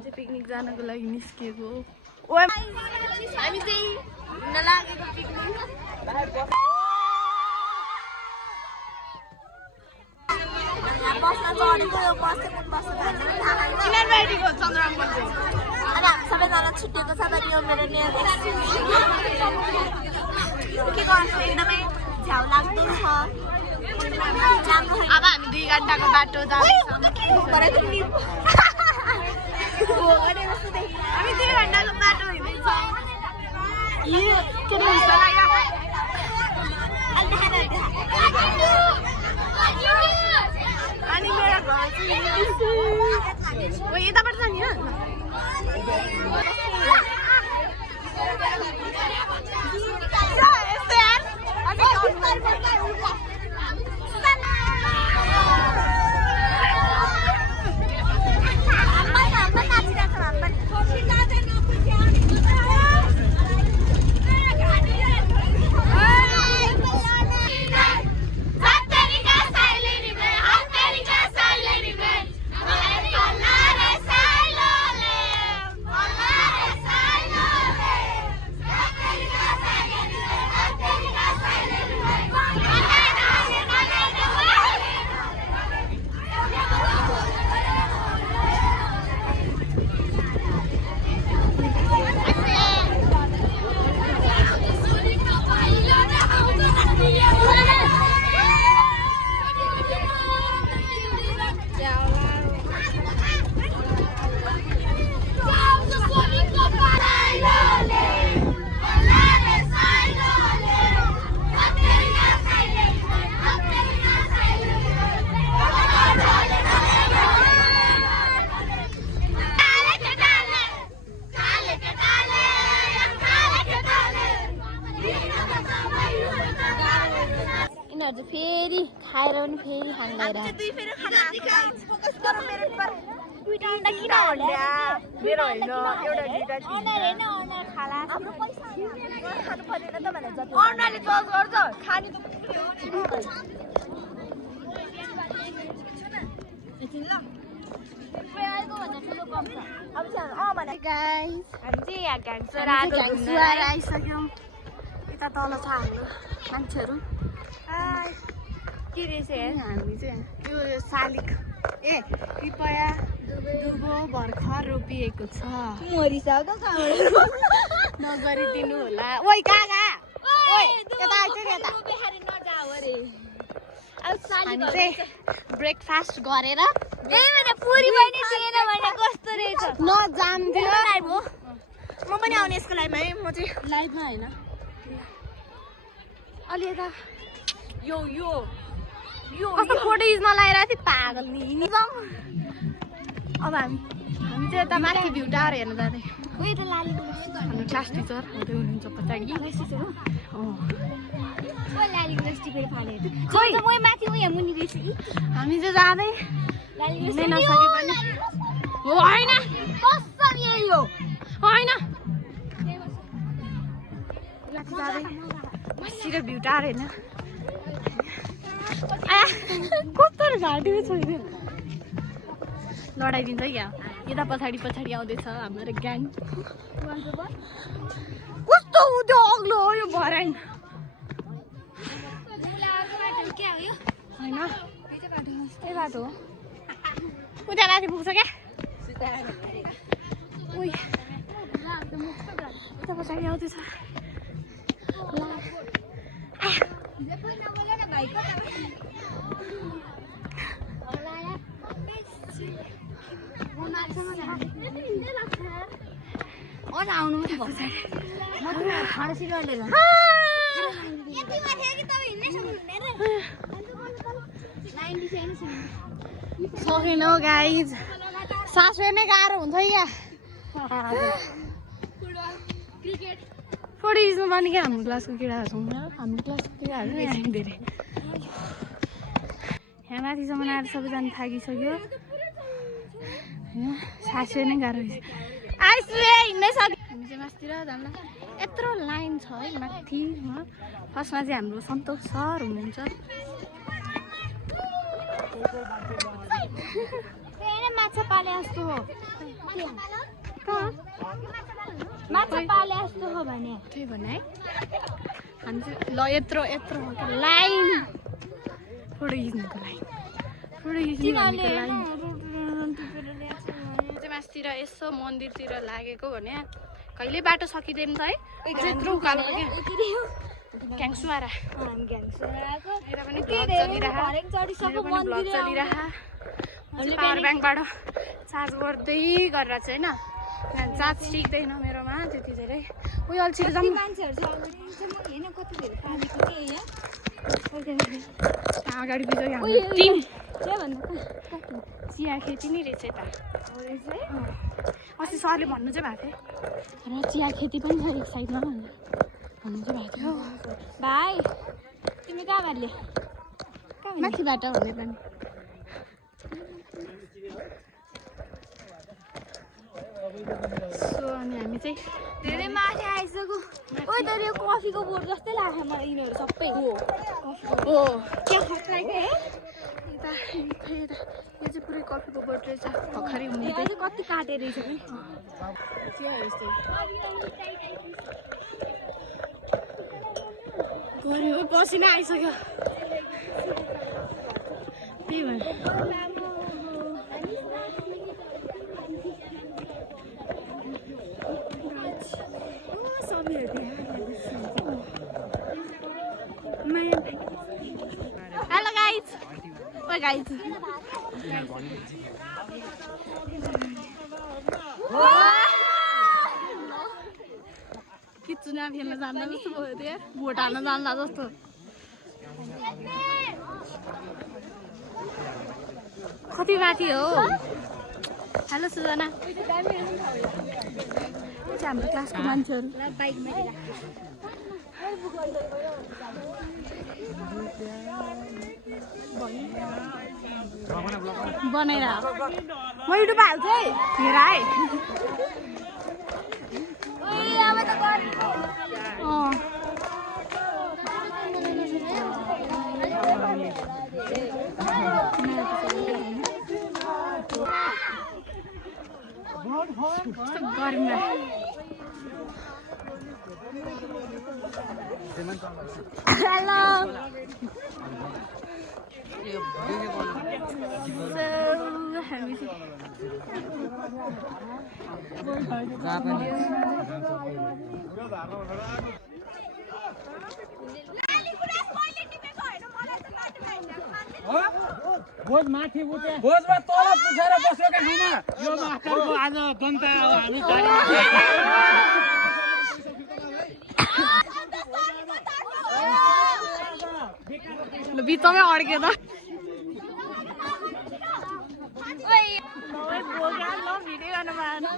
चाहिँ पिकनिक जानको लागि निस्किएको हो। हामी चाहिँ नलागेको पिकनिक बस्न चढेको यो बस चाहिँ बस्छ चन्द्रमा अनि हामी सबैजना छुट्टिएको छ यो मेरो नेल के गर्छु एकदमै झ्याउ लाग्दै छ। अब हामी 2 घण्टाको बाटो जाँदैछौँ। हामी 2 घण्टाको बाटो हिँड्दैछौँ। अनि मेरो घर चाहिँ यताबाट छ नि फेरि खाएर पनि फेरि खान आइसक्यौँ। यता तल छ हाम्रो मान्छेहरू के रहेछ हामी चाहिँ यो शालिक कृपया दुबो भर्खर रोपिएको छ नगरिदिनु होला। ओइ काका हामी चाहिँ ब्रेकफास्ट गरेर पुरी पनि थिएन भने कस्तो रहेछ नजाम थियो। म पनि आउने यसको लाइभमा है। म चाहिँ लाइभमा होइन अलि यता यो कस्तो फोटो युज नलागिरहेको थियो पागल नि। अब हामी चाहिँ यता माथि भ्यू टावर हेर्न जाँदै। हाम्रो क्लास टिचर हुनुहुन्छ पछाडि। हामी चाहिँ जाँदै हिँड्नै नसके पनि होइन जाँदै बसिएर भ्यू टावर हेर्न। कस्तो घाँटीमा छोइदियो लडाइदिन्छ क्या। यता पछाडि आउँदैछ हाम्रो ग्याङ। कस्तो उयो अग्लो हो यो भराङ होइन यही बाटो हो। उता माथि पुग्छ क्या। यता पछाडि आउँदैछ। आउनु सकेन गाइज सास फेर्नै गाह्रो हुन्छ क्या। फोटो खिच्नु पनि क्या हाम्रो क्लासको केटाहरू छौँ। हाम्रो क्लासको केटाहरू धेरै यहाँ माथिसम्म आएर सबैजना थाकिसक्यो होइन। सास फेर्नै गाह्रो भएछ। हिँड्नै सक्यो। हामी चाहिँ मासतिर जान्ला यत्रो लाइन छ है माथिमा। फर्स्टमा चाहिँ हाम्रो सन्तोष सर हुनुहुन्छ। माछा पाले जस्तो हो कहाँ माछा पाले जस्तो हो भने त्यही भने है हामी चाहिँ ल यत्रो यत्रो लाइन फोटो खिच्नुको लागि मासतिर यसो मन्दिरतिर लागेको भने कहिले बाटो सकिँदैन त है यत्रो उकालो क्या ग्याङ्सुमारा यता पनि भ्लग चलिरह पावर ब्याङ्कबाट चार्ज गर्दै गरेर चाहिँ होइन चार्ज टिक्दैन मेरोमा त्यति धेरै उयो अल्छी जाउँ अगाडि टिम चिया खेती नै रहेछ यता अस्ति सरले भन्नु चाहिँ भएको थियो र चिया खेती पनि छ एक साइडमा भन्नु चाहिँ भएको थियो भाइ तिमी कहाँ बाल्यो माथिबाट हुँदै पनि सो अनि हामी चाहिँ धेरै माथि आइसक्यो ओइ तर यो कफीको बोर्ड जस्तै लाग्यो मलाई यिनीहरू सबै हो के खतरा के यता यो चाहिँ पुरै कफीको बोट रहेछ भर्खरै हुँदै यो चाहिँ कति काटे रहेछ नि गऱ्यो पसिना आइसक्यो त्यही भएर हेलो गाइज ओ गाइज कि चुनाव खेल्न जान्दा जस्तो भयो त्यो भोट हाल्न जान्दा जस्तो कति माथि हो हेलो सुजना हाम्रो क्लासको मान्छेहरू बनाएर म युट्युब हाल्छु है हेर है गर्मी हेलो हामी भोज माथि उठे भोजमा तल पुछेर बसेका ठाउँमा यो मास्टरको आज जनता हामी बिचमै अड्क्यो त भिडियो गर्नु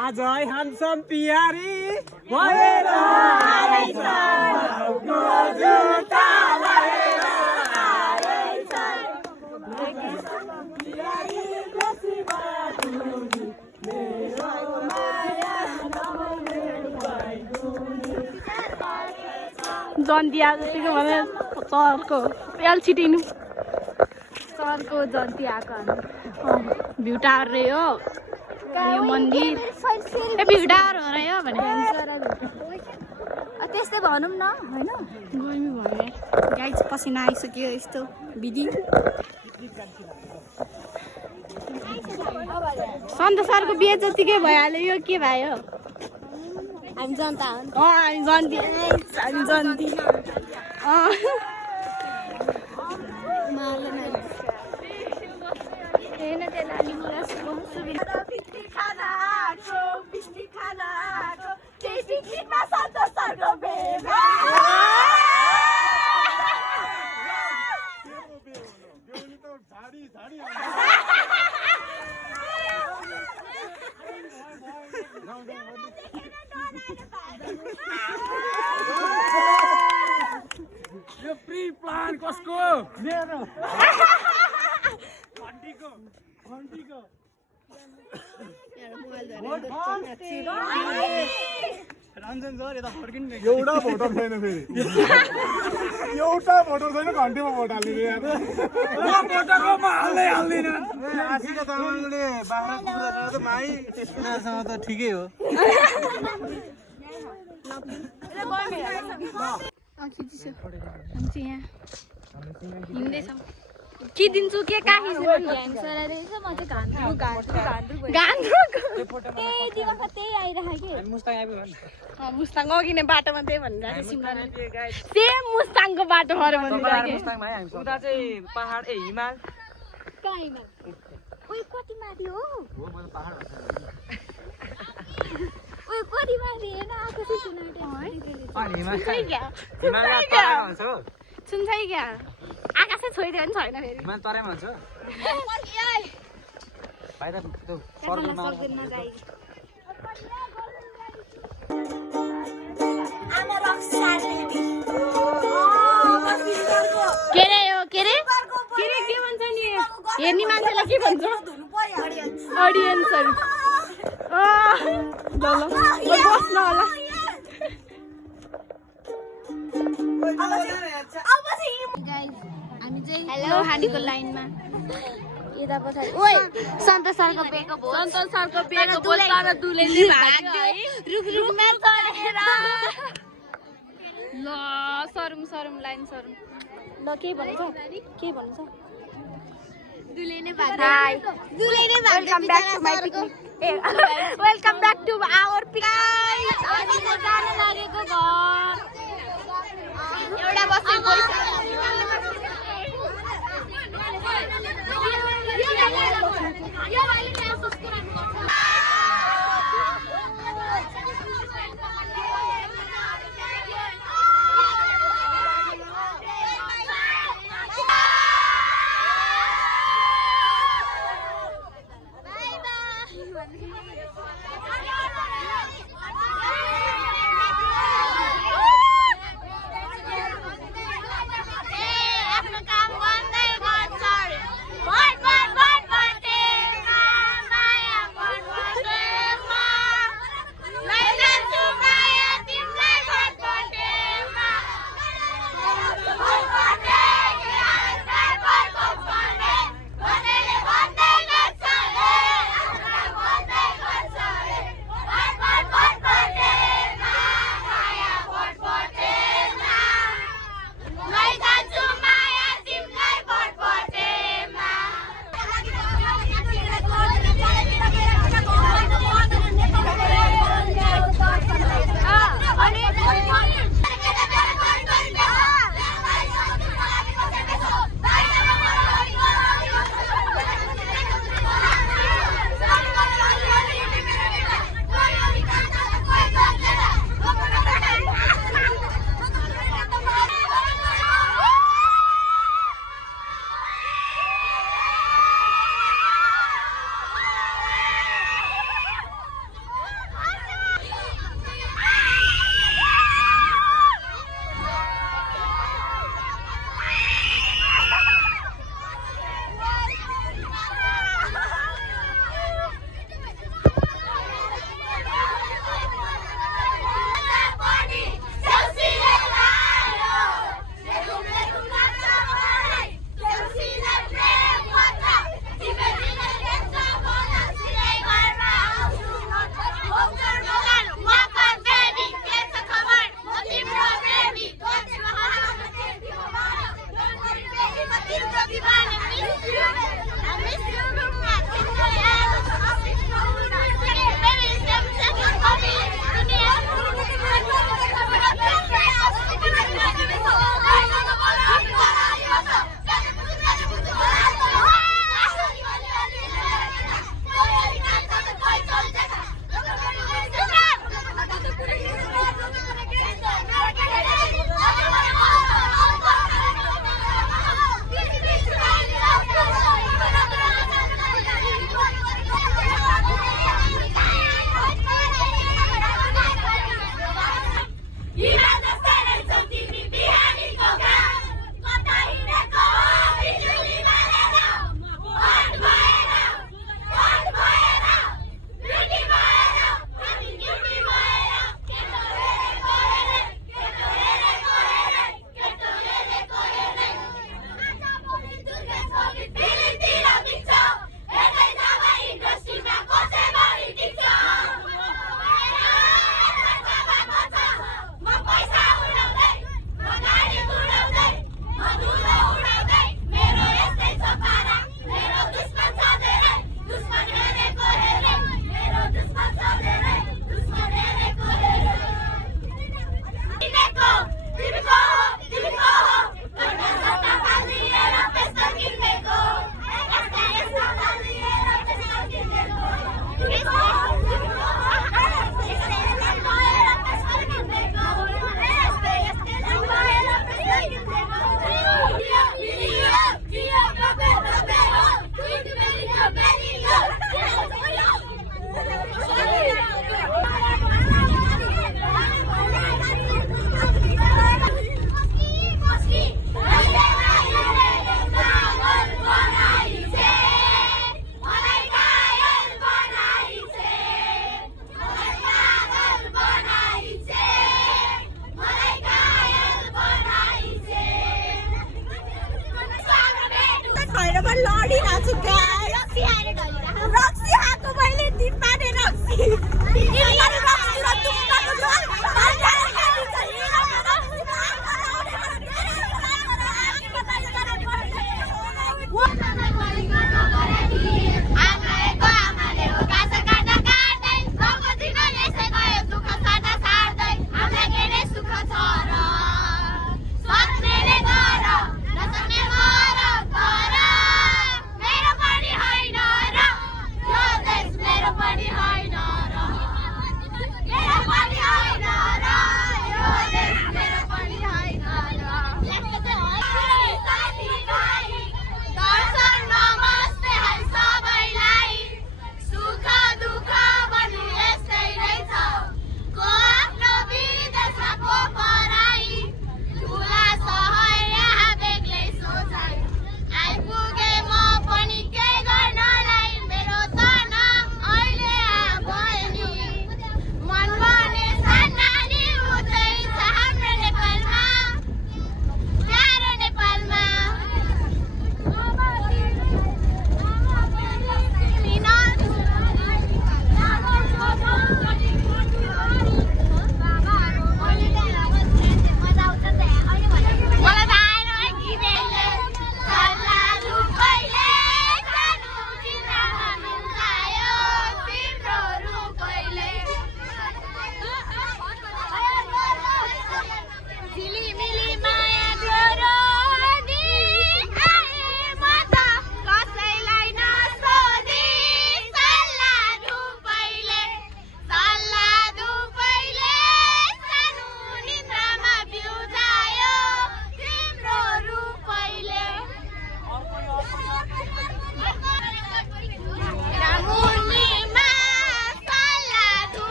आज हाम्सम पियारी भएर आएछ जन्तिया जतिको भने चर्को तेल छिटिनु चर्को जन्ती आएको भ्यू टावर रे हो यो मन्दिर ए भ्यू टावर हो र यो भने त्यस्तै भनौँ न होइन गर्मी भयो गाइस पसिना आइसक्यो यस्तो विधि सन्त सरको बिहे जतिकै भइहाल्यो यो के भयो हामी जनता हो हामी जन्ती हामी जन्ती हेर्न त्यो नानी यो प्री प्लान कसको मेरो घन्टीको रञ्जन सर यता फर्किनु एउटा भोटर छैन फेरि एउटा भोटर छैन घन्टीमा भोट हाल्ने यार भोटरको म हाल्दैन आशिका तामाङले बाख्रा कुकुर त माई त्यससँग त ठिकै हो खिचिसो हामी चाहिँ यहाँ हिँड्दैछौँ के दिन्छु के कहाँ खिच्नु मुस्ताङ अघि नै बाटोमा त्यही भनिरहेको सिमराले सेम मुस्ताङको बाटो अरे भनिरहेको उता चाहिँ पहाड हिमाल कहाँ हिमाल ओइ कति माथि हो ओइ कति माथि हेर्न आएको छ सुन्छै क्या आकाशै छोइदियो भने छैन फेरि हिमाल तराई भन्छ भाइ त त्यो सर्कलमा के रे यो के भन्छ नि हेर्ने मान्छेलाई के भन्छ अडियन्सहरू बस्न होला हामी चाहिँ हेलो हानीको लाइनमा यता पछाडि ओइ सन्तोष सरको बेको भोज तर दुलेले भाग्यो है रुखमा चढेर ल सरुम लाइन सरुम ल के भन्छ दुलेले भाग्यो welcome back to my picnic welcome back to our picnic अनि म जान लागेको घर एउटा बस्ने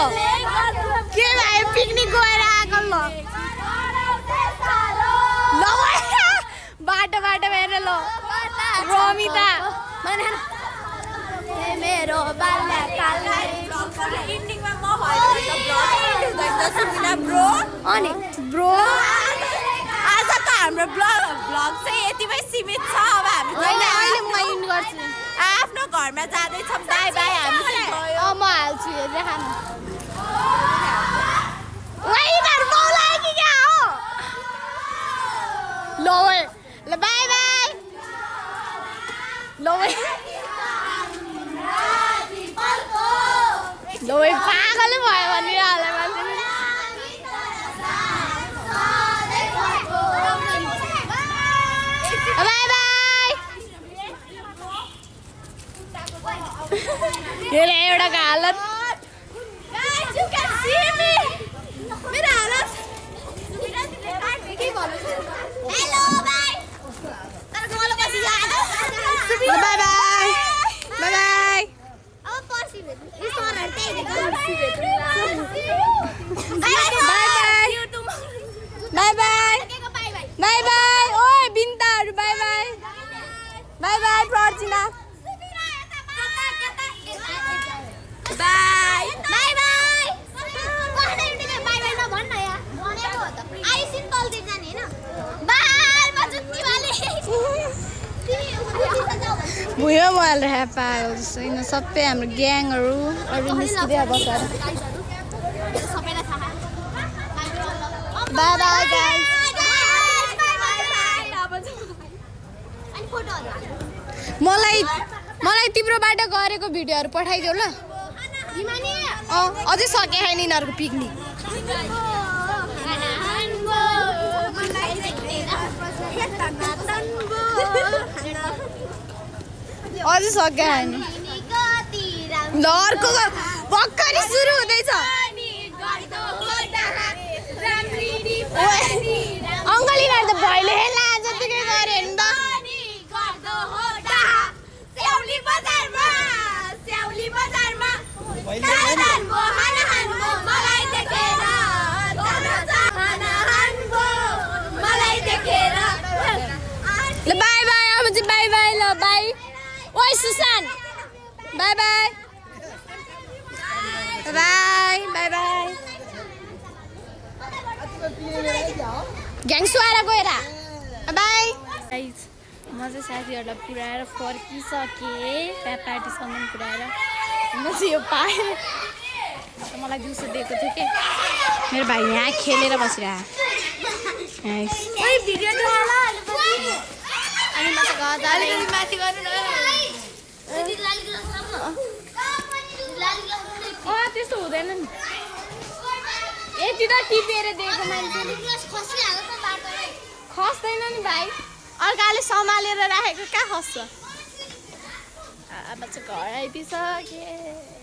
के भयो पिकनिक गएर आएको ल बाटो हेर ल रमिता मेरो बाल्यकाल इन्डिङमा म ब्रो अनि ब्रो आज त हाम्रो ब्लग चाहिँ यतिमै सीमित छ अब हामी अहिले म इन गर्छु आफ्नो घरमा जाँदैछौँ बाई बाई हामी म हाल्छु हेरेर खानु यिनीहरू मौलायो कि क्या हो ल बाई बाई ल पागलै भयो भनिरहला मान्छे बाई बाई हेर एउटाको हालत मेरो हालत हेलो बाई बाई बाई बाई बाई अब पर्सि भेट्नु यी सरहरु त्यही बाई बाई बाई बाई ओए बिन्ताहरू बाई बाई बाई बाई प्रर्चिना बाई बाई बाई बाई बाई नभन् न यार भनेको हो त आई सिम्पल दिन जाने हैन बाई म जुत्ती वाले भुयो भइहाल्छ पागल जस्तो यिनीहरू सबै हाम्रो ग्याङहरू अरू निस्किँदै बसेर सबैलाई थाहा बाई बाई गाइस अनि फोटोहरु मलाई तिम्रोबाट गरेको भिडियोहरू पठाइदेऊ ल हिमानी अझै सके छैन यिनीहरूको पिकनिक अझै सके छैन ल अर्को भर्खरै सुरु हुँदैछ अङ्गलीहरू त भैले हेला जतिकै गऱ्यो नि त ल बाई बाई अब चाहिँ बाई बाई ल बाई ओइ सुसान बाई बाई बाई बाई बाई ग्याङ सुहाएर गएर बाई म चाहिँ साथीहरूलाई पुऱ्याएर फर्किसकेँ पार्टीसम्म पुऱ्याएर म चाहिँ यो पाएँ मलाई दिउँसो दिएको थियो कि मेरो भाइ यहाँ खेलेर बसिरह अनि म चाहिँ माथि गर्नु न त्यस्तो हुँदैन नि यति त टिपेर दिएको मान्छे खस्दैन नि भाइ अर्काले सम्हालेर राखेको कहाँ खस्छ अब चाहिँ घर आइपुगिसकेँ